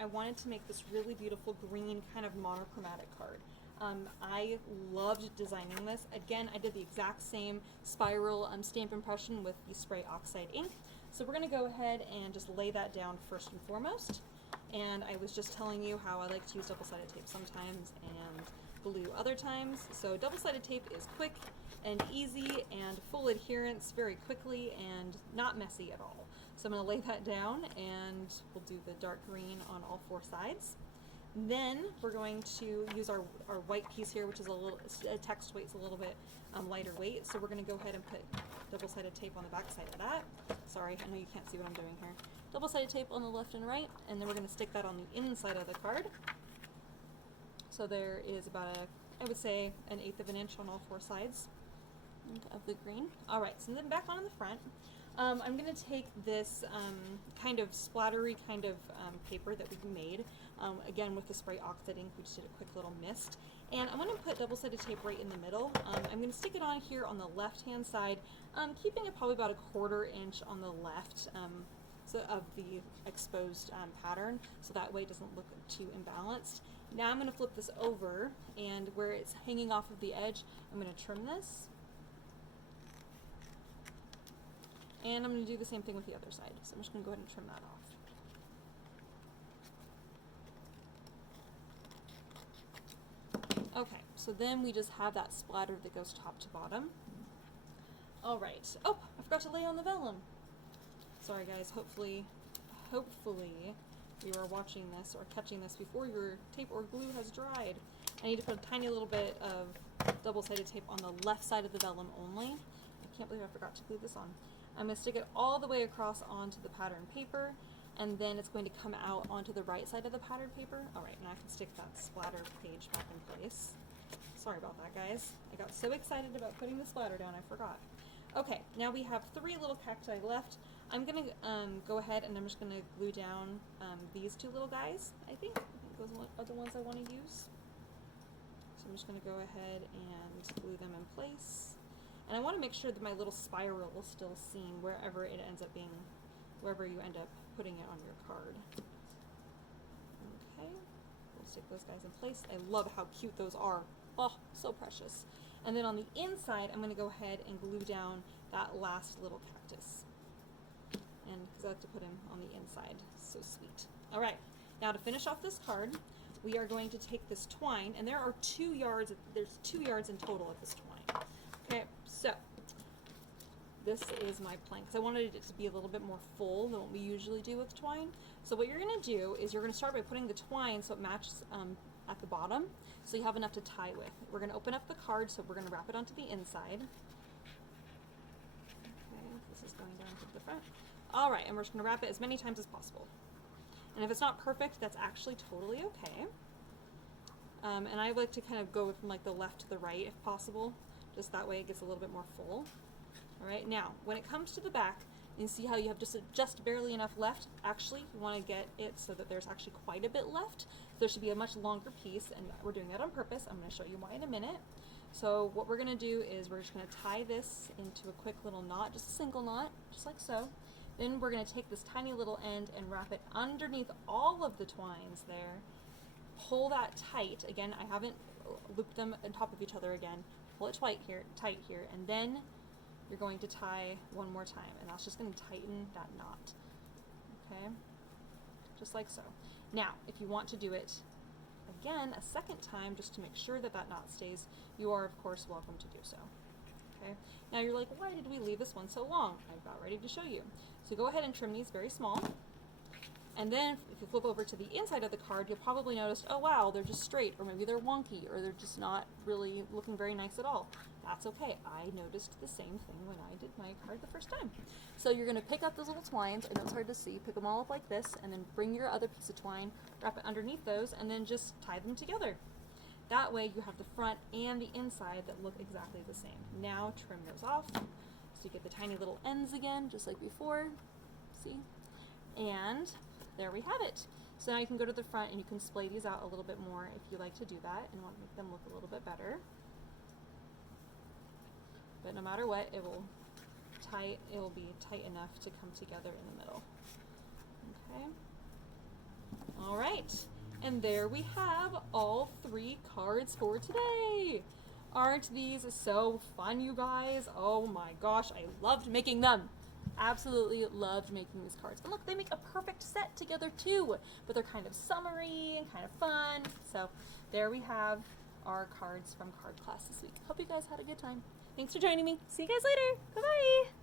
I wanted to make this really beautiful green kind of monochromatic card. I loved designing this. Again, I did the exact same spiral stamp impression with the spray oxide ink. So we're going to go ahead and just lay that down first and foremost. And I was just telling you how I like to use double-sided tape sometimes and glue other times. So double-sided tape is quick and easy and full adherence very quickly and not messy at all. So I'm going to lay that down and we'll do the dark green on all 4 sides. Then we're going to use our white piece here, which is a text weight's a little bit lighter weight. So we're going to go ahead and put double-sided tape on the back side of that. Sorry, I know you can't see what I'm doing here. Double-sided tape on the left and right, and then we're going to stick that on the inside of the card. So there is about I would say, 1/8 of an inch on all 4 sides of the green. All right, so then back on the front, I'm going to take this kind of splattery kind of paper that we made, again with the spray oxide ink. We just did a quick little mist. And I'm going to put double-sided tape right in the middle. I'm going to stick it on here on the left-hand side, keeping it probably about 1/4 inch on the left of the exposed pattern, so that way it doesn't look too imbalanced. Now I'm going to flip this over, and where it's hanging off of the edge, I'm going to trim this. And I'm going to do the same thing with the other side. So I'm just going to go ahead and trim that off. Okay, so then we just have that splatter that goes top to bottom. All right. Oh, I forgot to lay on the vellum. Sorry guys, hopefully you are watching this or catching this before your tape or glue has dried. I need to put a tiny little bit of double-sided tape on the left side of the vellum only. I can't believe I forgot to glue this on. I'm going to stick it all the way across onto the pattern paper, and then it's going to come out onto the right side of the pattern paper. All right, now I can stick that splatter page back in place. Sorry about that, guys. I got so excited about putting the splatter down, I forgot. Okay, now we have 3 little cacti left. I'm going to go ahead and I'm just going to glue down these 2 little guys, I think. Those are the ones I want to use. So I'm just going to go ahead and glue them in place. And I want to make sure that my little spiral is still seen wherever it ends up being, wherever you end up putting it on your card. Okay, we'll stick those guys in place. I love how cute those are. Oh, so precious. And then on the inside, I'm going to go ahead and glue down that last little cactus. And because I like to put him on the inside. So sweet. All right, now to finish off this card, we are going to take this twine, and there are 2 yards, there's 2 yards in total of this twine. Okay, so this is my plan, because I wanted it to be a little bit more full than what we usually do with twine. So what you're going to do is you're going to start by putting the twine so it matches at the bottom, so you have enough to tie with. We're going to open up the card, so we're going to wrap it onto the inside. Okay, this is going down to the front. All right, and we're just going to wrap it as many times as possible. And if it's not perfect, that's actually totally okay. And I like to kind of go from like the left to the right if possible. Just that way it gets a little bit more full. All right, now when it comes to the back, you see how you have just barely enough left. Actually, you want to get it so that there's actually quite a bit left. There should be a much longer piece, and we're doing that on purpose. I'm going to show you why in a minute. So what we're going to do is we're just going to tie this into a quick little knot, just a single knot, just like so. Then we're going to take this tiny little end and wrap it underneath all of the twines there. Pull that tight. Again, I haven't looped them on top of each other again. Pull it tight here, and then you're going to tie one more time, and that's just going to tighten that knot. Okay? Just like so. Now, if you want to do it again a second time, just to make sure that that knot stays, you are, of course, welcome to do so. Okay? Now you're like, why did we leave this one so long? I'm about ready to show you. So go ahead and trim these very small. And then if you flip over to the inside of the card, you'll probably notice, oh wow, they're just straight, or maybe they're wonky, or they're just not really looking very nice at all. That's okay. I noticed the same thing when I did my card the first time. So you're going to pick up those little twines. I know it's hard to see. Pick them all up like this, and then bring your other piece of twine, wrap it underneath those, and then just tie them together. That way you have the front and the inside that look exactly the same. Now trim those off, so you get the tiny little ends again, just like before. See? And there we have it. So now you can go to the front and you can splay these out a little bit more if you like to do that and want to make them look a little bit better. But no matter what, it will be tight enough to come together in the middle. Okay. All right, and there we have all 3 cards for today. Aren't these so fun, you guys? Oh my gosh, I loved making them. Absolutely loved making these cards. And look, they make a perfect set together too, but they're kind of summery and kind of fun. So there we have our cards from card class this week. Hope you guys had a good time. Thanks for joining me. See you guys later. Bye-bye.